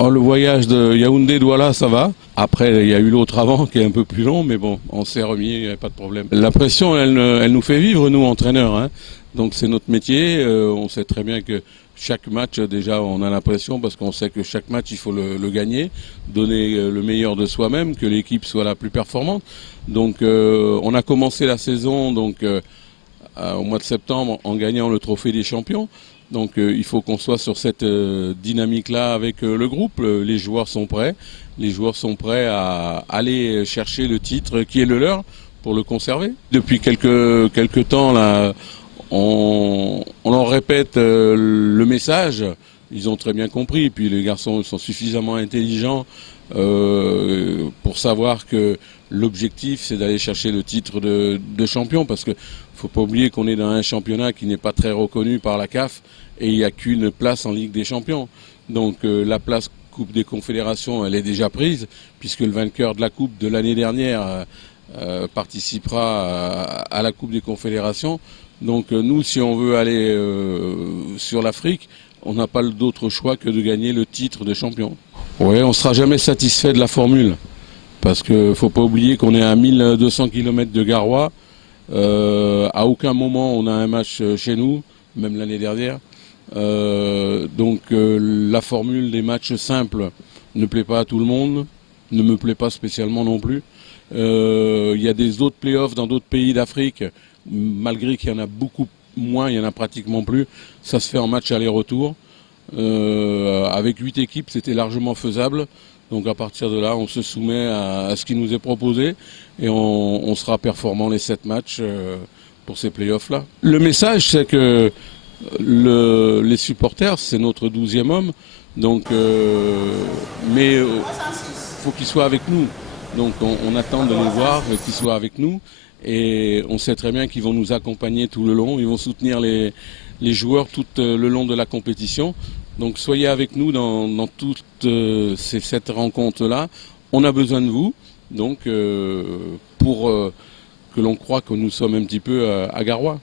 Oh, le voyage de Yaoundé-Douala, ça va. Après, il y a eu l'autre avant qui est un peu plus long, mais bon, on s'est remis, il n'y avait pas de problème. La pression, elle nous fait vivre, nous, entraîneurs, hein. Donc c'est notre métier. On sait très bien que chaque match, déjà, on a la pression parce qu'on sait que chaque match, il faut le gagner, donner le meilleur de soi-même, que l'équipe soit la plus performante. Donc on a commencé la saison au mois de septembre en gagnant le trophée des champions. Donc il faut qu'on soit sur cette dynamique-là avec le groupe. Les joueurs sont prêts. Les joueurs sont prêts à aller chercher le titre qui est le leur pour le conserver. Depuis quelques temps, là, on leur répète le message. Ils ont très bien compris. Puis les garçons sont suffisamment intelligents pour savoir que l'objectif, c'est d'aller chercher le titre de champion. Parce que faut pas oublier qu'on est dans un championnat qui n'est pas très reconnu par la CAF et il n'y a qu'une place en Ligue des Champions. Donc la place Coupe des Confédérations, elle est déjà prise, puisque le vainqueur de la Coupe de l'année dernière participera à la Coupe des Confédérations. Donc nous, si on veut aller sur l'Afrique, on n'a pas d'autre choix que de gagner le titre de champion. Oui, on ne sera jamais satisfait de la formule, parce qu'il ne faut pas oublier qu'on est à 1200 km de Garoua. À aucun moment on a un match chez nous, même l'année dernière. Donc la formule des matchs simples ne plaît pas à tout le monde, ne me plaît pas spécialement non plus. Il y a des autres playoffs dans d'autres pays d'Afrique, malgré qu'il y en a beaucoup moins, il y en a pratiquement plus. Ça se fait en match aller-retour. Avec 8 équipes, c'était largement faisable. Donc à partir de là, on se soumet à ce qui nous est proposé et on sera performant les 7 matchs pour ces playoffs-là. Le message, c'est que les supporters, c'est notre 12e homme, donc, mais faut qu'ils soient avec nous. Donc on attend de les voir, qu'ils soient avec nous, et on sait très bien qu'ils vont nous accompagner tout le long, ils vont soutenir les joueurs tout le long de la compétition. Donc soyez avec nous dans toutes cette rencontre-là. On a besoin de vous, donc pour que l'on croit que nous sommes un petit peu à Garoua.